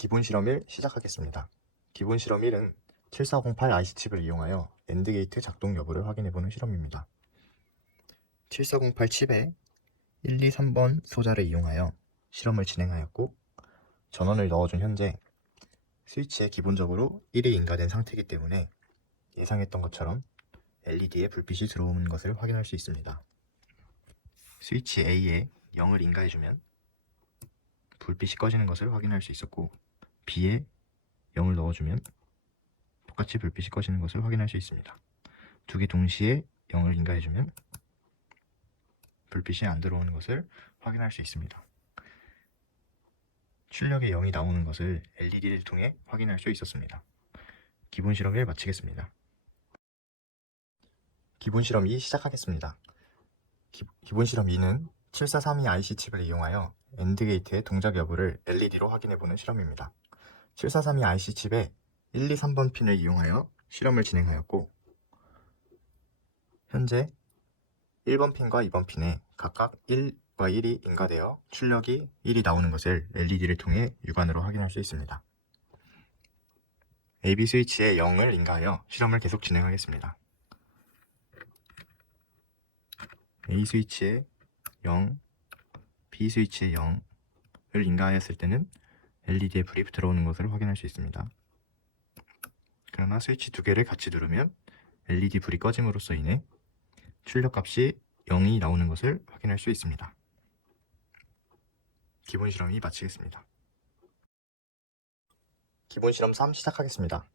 기본 실험 1 시작하겠습니다. 기본 실험 1은 7408 IC 칩을 이용하여 AND 게이트 작동 여부를 확인해보는 실험입니다. 7408 칩에 1, 2, 3번 소자를 이용하여 실험을 진행하였고, 전원을 넣어준 현재 스위치에 기본적으로 1이 인가된 상태이기 때문에 예상했던 것처럼 LED에 불빛이 들어오는 것을 확인할 수 있습니다. 스위치 A에 0을 인가해주면 불빛이 꺼지는 것을 확인할 수 있었고, B에 0을 넣어주면 똑같이 불빛이 꺼지는 것을 확인할 수 있습니다. 두 개 동시에 0을 인가해주면 불빛이 안 들어오는 것을 확인할 수 있습니다. 출력의 0이 나오는 것을 LED를 통해 확인할 수 있었습니다. 기본 실험을 마치겠습니다. 기본 실험 2 시작하겠습니다. 기본 실험 2는 7432 IC 칩을 이용하여 AND 게이트의 동작 여부를 LED로 확인해보는 실험입니다. 7432 IC 칩에 1, 2, 3번 핀을 이용하여 실험을 진행하였고, 현재 1번 핀과 2번 핀에 각각 1과 1이 인가되어 출력이 1이 나오는 것을 LED를 통해 육안으로 확인할 수 있습니다. AB 스위치에 0을 인가하여 실험을 계속 진행하겠습니다. A 스위치에 0, B 스위치에 0을 인가하였을 때는 LED에 불이 들어오는 것을 확인할 수 있습니다. 그러나 스위치 두 개를 같이 누르면 LED 불이 꺼짐으로써 인해 출력값이 0이 나오는 것을 확인할 수 있습니다. 기본 실험이 마치겠습니다. 기본 실험 3 시작하겠습니다.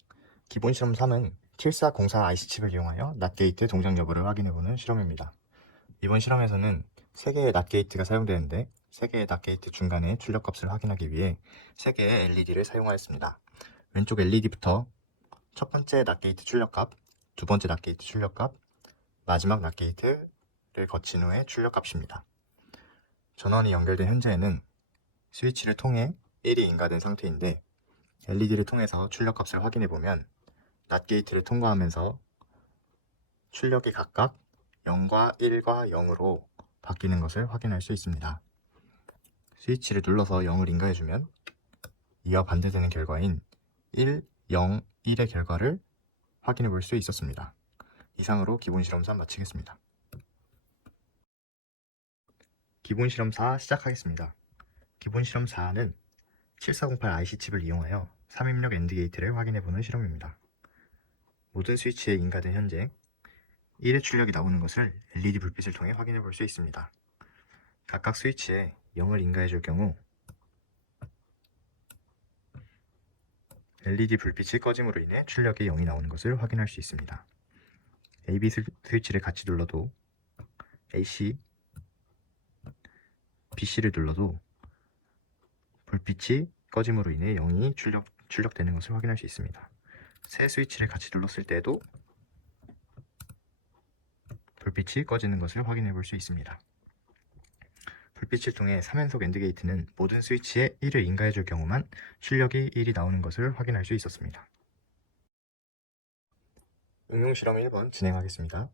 기본 실험 3은 7404 IC 칩을 이용하여 낫 게이트 동작 여부를 확인해보는 실험입니다. 이번 실험에서는 3개의 낫 게이트가 사용되는데 3개의 낫 게이트 중간에 출력값을 확인하기 위해 3개의 LED를 사용하였습니다. 왼쪽 LED부터 첫 번째 낫 게이트 출력값, 두 번째 낫 게이트 출력값, 마지막 낫 게이트를 거친 후의 출력값입니다. 전원이 연결된 현재에는 스위치를 통해 1이 인가된 상태인데, LED를 통해서 출력값을 확인해보면 낫 게이트를 통과하면서 출력이 각각 0과 1과 0으로 바뀌는 것을 확인할 수 있습니다. 스위치를 눌러서 0을 인가해주면 이와 반대되는 결과인 1, 0, 1의 결과를 확인해 볼 수 있었습니다. 이상으로 기본 실험 3 마치겠습니다. 기본 실험 4 시작하겠습니다. 기본 실험 4는 7408 IC 칩을 이용하여 3입력 AND 게이트를 확인해 보는 실험입니다. 모든 스위치에 인가된 현재 1의 출력이 나오는 것을 LED 불빛을 통해 확인해 볼 수 있습니다. 각각 스위치에 0을 인가해 줄 경우 LED 불빛이 꺼짐으로 인해 출력이 0이 나오는 것을 확인할 수 있습니다. AB 스위치를 같이 눌러도 AC, BC를 눌러도 불빛이 꺼짐으로 인해 0이 출력되는 것을 확인할 수 있습니다. 새 스위치를 같이 눌렀을 때도 불빛이 꺼지는 것을 확인해 볼 수 있습니다. 불빛을 통해 3연속 AND 게이트는 모든 스위치에 1을 인가해 줄 경우만 출력이 1이 나오는 것을 확인할 수 있었습니다. 응용 실험 1번 진행하겠습니다.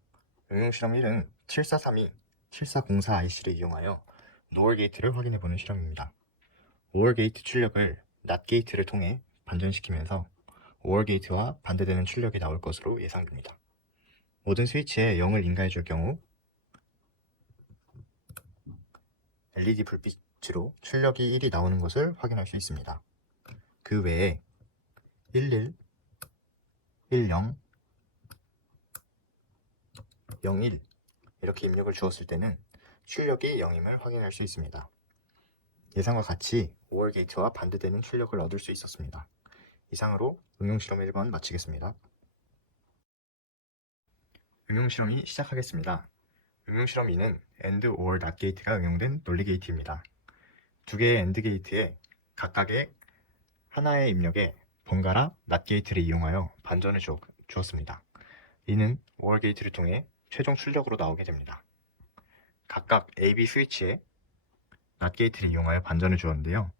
응용 실험 1은 7432, 7404 IC를 이용하여 노어 게이트를 확인해 보는 실험입니다. OR 게이트 출력을 낫 게이트를 통해 반전시키면서 OR 게이트와 반대되는 출력이 나올 것으로 예상됩니다. 모든 스위치에 0을 인가해 줄 경우 LED 불빛으로 출력이 1이 나오는 것을 확인할 수 있습니다. 그 외에 11, 10, 01 이렇게 입력을 주었을 때는 출력이 0임을 확인할 수 있습니다. 예상과 같이 OR 게이트와 반대되는 출력을 얻을 수 있었습니다. 이상으로 응용실험 1번 마치겠습니다. 응용실험 2 시작하겠습니다. 응용실험 2는 AND OR NOT 게이트가 응용된 논리 게이트입니다. 두 개의 AND 게이트에 각각의 하나의 입력에 번갈아 NOT 게이트를 이용하여 반전을 주었습니다. 이는 OR 게이트를 통해 최종 출력으로 나오게 됩니다. 각각 AB 스위치에 NOT 게이트를 이용하여 반전을 주었는데요.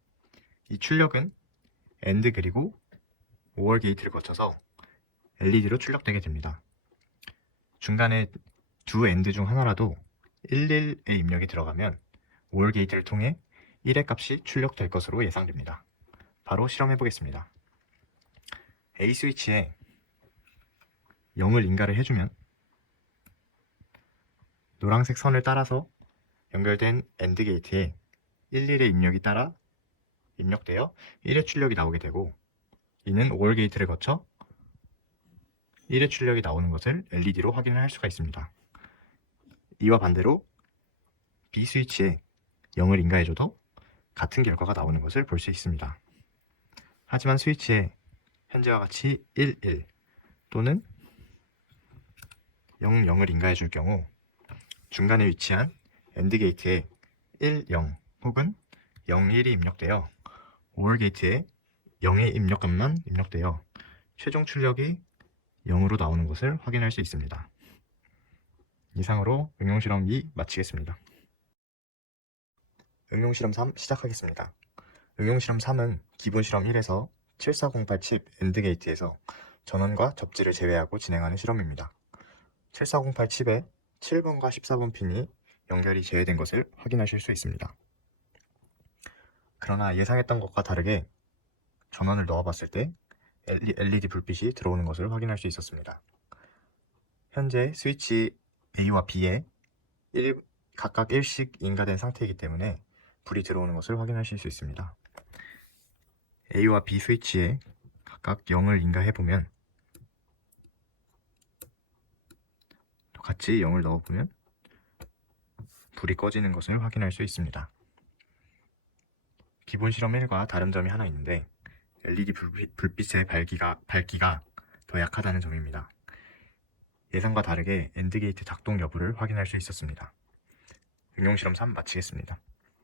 이 출력은 AND 그리고 OR 게이트를 거쳐서 LED로 출력되게 됩니다. 중간에 두 AND 중 하나라도 11의 입력이 들어가면 OR 게이트를 통해 1의 값이 출력될 것으로 예상됩니다. 바로 실험해 보겠습니다. A 스위치에 0을 인가를 해주면 노란색 선을 따라서 연결된 AND 게이트에 11의 입력이 따라 입력되어 1의 출력이 나오게 되고, 이는 OR 게이트를 거쳐 1의 출력이 나오는 것을 LED로 확인을 할 수가 있습니다. 이와 반대로 B 스위치에 0을 인가해줘도 같은 결과가 나오는 것을 볼 수 있습니다. 하지만 스위치에 현재와 같이 1, 1 또는 0, 0을 인가해 줄 경우 중간에 위치한 AND 게이트에 1, 0 혹은 0, 1이 입력되어 OR 게이트에 0의 입력값만 입력되어 최종 출력이 0으로 나오는 것을 확인할 수 있습니다. 이상으로 응용실험 2 마치겠습니다. 응용실험 3 시작하겠습니다. 응용실험 3은 기본실험 1에서 7408 칩 AND 게이트에서 전원과 접지를 제외하고 진행하는 실험입니다. 7408 칩에 7번과 14번 핀이 연결이 제외된 것을 확인하실 수 있습니다. 그러나 예상했던 것과 다르게 전원을 넣어봤을 때 LED 불빛이 들어오는 것을 확인할 수 있었습니다. 현재 스위치 A와 B에 각각 1씩 인가된 상태이기 때문에 불이 들어오는 것을 확인하실 수 있습니다. A와 B 스위치에 각각 0을 인가해보면 같이 0을 넣어보면 불이 꺼지는 것을 확인할 수 있습니다. 기본 실험 1과 다른 점이 하나 있는데 LED 불빛의 밝기가 더 약하다는 점입니다. 예상과 다르게 AND 게이트 작동 여부를 확인할 수 있었습니다. 응용실험 3 마치겠습니다.